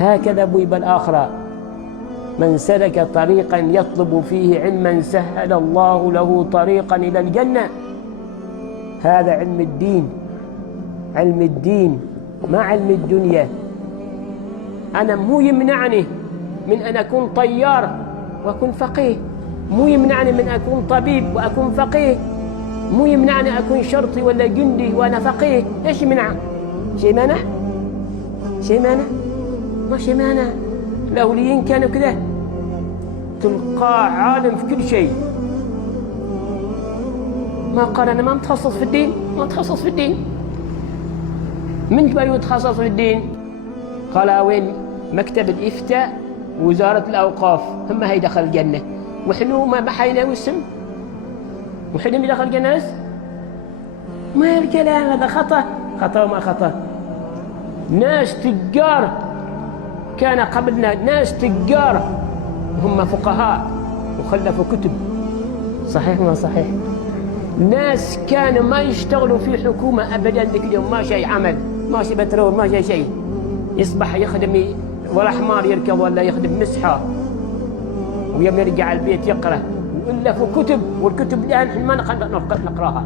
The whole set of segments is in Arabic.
هكذا بويب الآخرة: من سلك طريقا يطلب فيه علما سهل الله له طريقا إلى الجنة. هذا علم الدين، علم الدين ما علم الدنيا. أنا مو يمنعني من أن أكون طيار وأكون فقيه، مو يمنعني من أكون طبيب وأكون فقيه، مو يمنعني أكون شرطي ولا جندي وأنا فقيه. إيش يمنع؟ شيء مانع؟ شيء مانع؟ ما شيء مانع. الأوليين كانوا كذا، تلقاه عالم في كل شيء. ما قال أنا ما متخصص في الدين، ما متخصص في الدين. من تبي يتخصص في الدين؟ قال وين؟ مكتب الإفتاء ووزارة الأوقاف، هم هي دخل الجنة. وحنو ما بحينا وسم، وحنو دخل الجنة بس. ما الكلام هذا خطأ، خطأ وما خطأ. ناس تجار كان قبلنا، ناس تجار هم فقهاء وخلفوا كتب، صحيح ما صحيح؟ ناس كانوا ما يشتغلوا في حكومة أبدا، ذيك اليوم ما شيء عمل، ما شيء بترول، ما شيء، يصبح يخدم ولا حمار يركب ولا يخدم مسحة، ويوم يرجع البيت يقرأ وألفوا كتب، والكتب الآن احنا ما نقراها.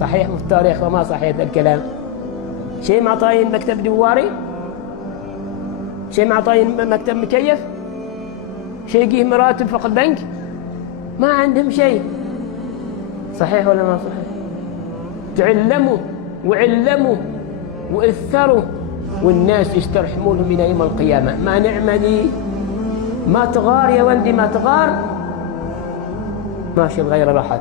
صحيح في التاريخ وما صحيح ذا الكلام. شيء معطاين مكتب دواري، شيء معطاين مكتب مكيف، شيء يجيه مراتب فوق البنك، ما عندهم شيء. صحيح ولا ما صحيح؟ تعلموا وعلموا وإثروا، والناس يسترحمونهم إلى يوم القيامة. ما نعملي ما تغار يا ولدي، ما تغار، ماشي الغير راحت.